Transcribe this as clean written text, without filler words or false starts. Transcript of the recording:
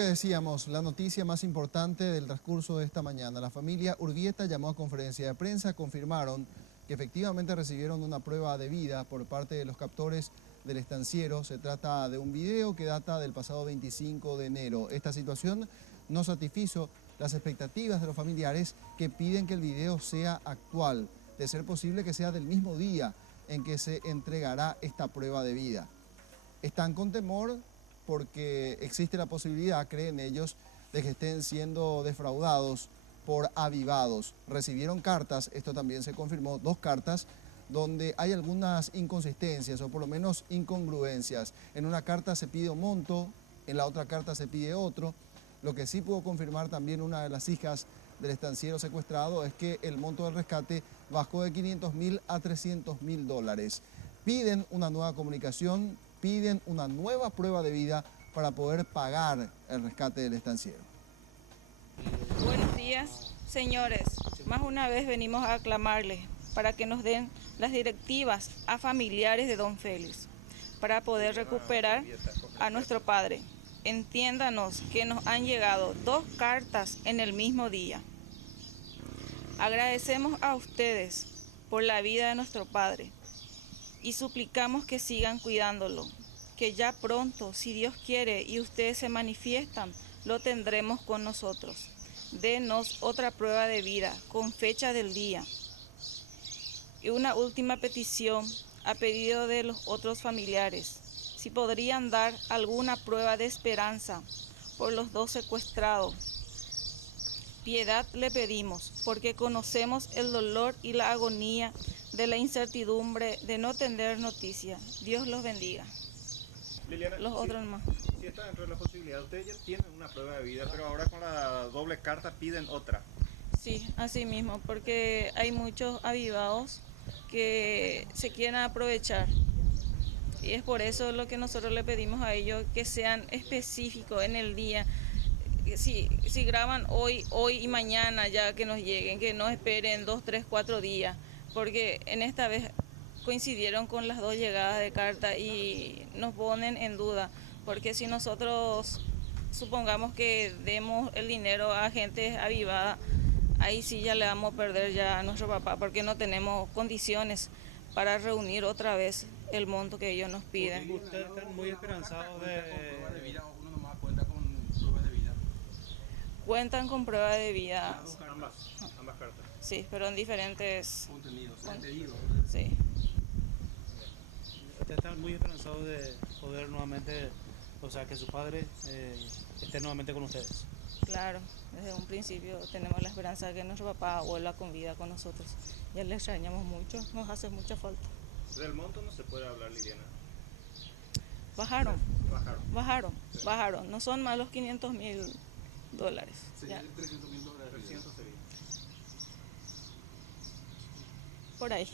que decíamos, la noticia más importante del transcurso de esta mañana. La familia Urbieta llamó a conferencia de prensa, confirmaron que efectivamente recibieron una prueba de vida por parte de los captores del estanciero. Se trata de un video que data del pasado 25 de enero. Esta situación no satisfizo las expectativas de los familiares, que piden que el video sea actual, de ser posible que sea del mismo día en que se entregará esta prueba de vida. Están con temor porque existe la posibilidad, creen ellos, de que estén siendo defraudados por avivados. Recibieron cartas, esto también se confirmó, 2 cartas, donde hay algunas inconsistencias o por lo menos incongruencias. En una carta se pide un monto, en la otra carta se pide otro. Lo que sí pudo confirmar también una de las hijas del estanciero secuestrado es que el monto del rescate bajó de 500.000 a 300.000 dólares. Piden una nueva comunicación, piden una nueva prueba de vida para poder pagar el rescate del estanciero. Buenos días, señores. Más una vez venimos a aclamarles para que nos den las directivas a familiares de don Félix para poder recuperar a nuestro padre. Entiéndanos que nos han llegado 2 cartas en el mismo día. Agradecemos a ustedes por la vida de nuestro padre y suplicamos que sigan cuidándolo, que ya pronto, si Dios quiere y ustedes se manifiestan, lo tendremos con nosotros. Denos otra prueba de vida con fecha del día. Y una última petición a pedido de los otros familiares, si podrían dar alguna prueba de esperanza por los 2 secuestrados. Piedad le pedimos, porque conocemos el dolor y la agonía de la incertidumbre de no tener noticia. Dios los bendiga. Liliana, Los otros más. Si está dentro de la posibilidad, ustedes ya tienen una prueba de vida, pero ahora con la doble carta piden otra. Sí, así mismo, porque hay muchos avivados que se quieren aprovechar. Y es por eso lo que nosotros le pedimos a ellos, que sean específicos en el día. Si graban hoy y mañana ya que nos lleguen, que no esperen 2, 3, 4 días, porque en esta vez coincidieron con las 2 llegadas de carta y nos ponen en duda, porque si nosotros supongamos que demos el dinero a gente avivada, ahí sí ya le vamos a perder ya a nuestro papá, porque no tenemos condiciones para reunir otra vez el monto que ellos nos piden. Ustedes están muy esperanzados de vida, o uno nomás cuenta con pruebas de vida. Cuentan con prueba de vida. Ambas cartas. Sí, pero en diferentes Contenidos, contenido. Sí. ustedes están muy esperanzados de poder nuevamente, o sea, que su padre esté nuevamente con ustedes. Claro, desde un principio tenemos la esperanza de que nuestro papá vuelva con vida con nosotros. Ya le extrañamos mucho, nos hace mucha falta. Del monto no se puede hablar, Liliana. Bajaron, Sí. bajaron. No son más los 500.000 dólares. Sería Ya, 300.000 dólares. 300 sería. por ahí.